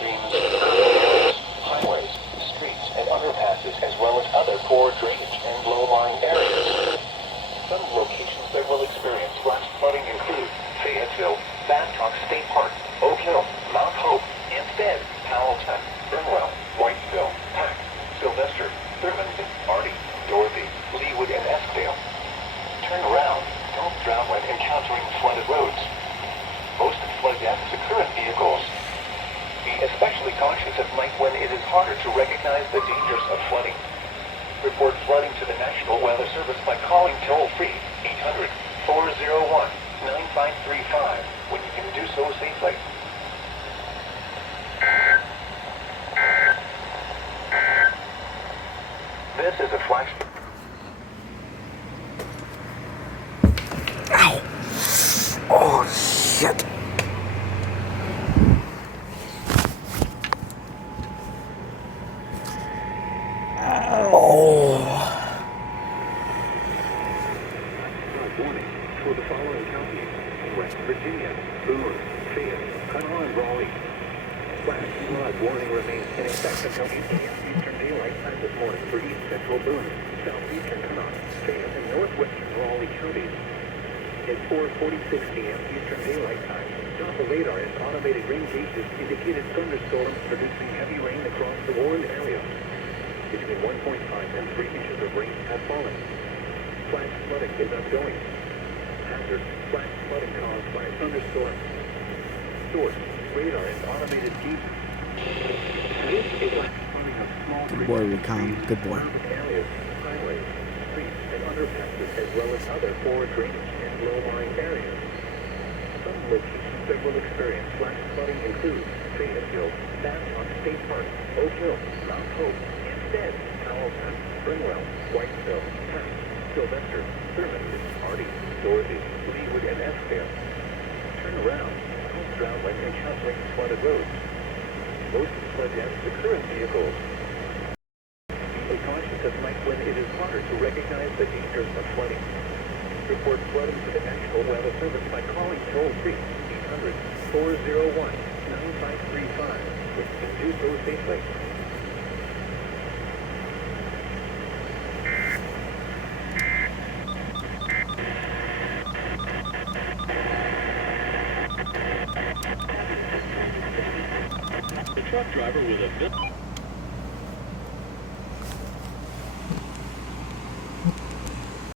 streams, areas, highways, streets, and underpasses, as well as other poor drainage and low-lying areas. Some locations that will experience flash flooding include Fayetteville, Babcock State Park, Oak Hill, Mount Hope, Hempstead, Powellton, Burnwell, Whitesville, Pack, Sylvester, Thurmond, Artie, Dorothy, Leewood, and Eskdale. Turn around. Don't drown when encountering flooded roads. Most flood deaths occur in vehicles. Be especially cautious at night when it is harder to recognize the dangers of flooding. Report flooding to the National Weather Service by calling toll-free 800-401-9535 when you can do so safely. This is a flash. Ow! Oh, shit! Oh! Warning for the following counties: West Virginia, Boone, Fayette, Kanawha, and Raleigh. Flash flood warning remains in effect until 8 a.m. Eastern Daylight Time this morning for East Central Boone, Southeastern Kanawha, Fayette, and Northwestern Raleigh counties. At 4:46 p.m. Eastern Daylight Time, Doppler radar and automated rain gauges indicated thunderstorms producing heavy rain across the warned area. Between 1.5 and 3 inches of rain have fallen. Flash flooding is ongoing. Hazard: flash flooding caused by thunderstorms. Source: radar and automated gauges. This is flash flooding of small Good boy, Recon. Good boy. areas, highways, streets, and underpasses, as well as other poor drainage and low-lying areas. Some locations that will experience flash flooding include Fayetteville, Babcock State Park, Oak Hill, Mount Hope, Hempstead, Powellton, Burnwell, Whitesville, Pack, Sylvester, Thurmond, Artie, Dorothy, Leewood, and Eskdale. Turn around. Don't drown when encountering flooded roads. Most flood deaths occur in vehicles. Be cautious at night when it is harder to recognize the dangers of flooding. Report flooding to the National Weather Service by calling toll-free 800-401-9535 if you can do so safely. The truck driver with a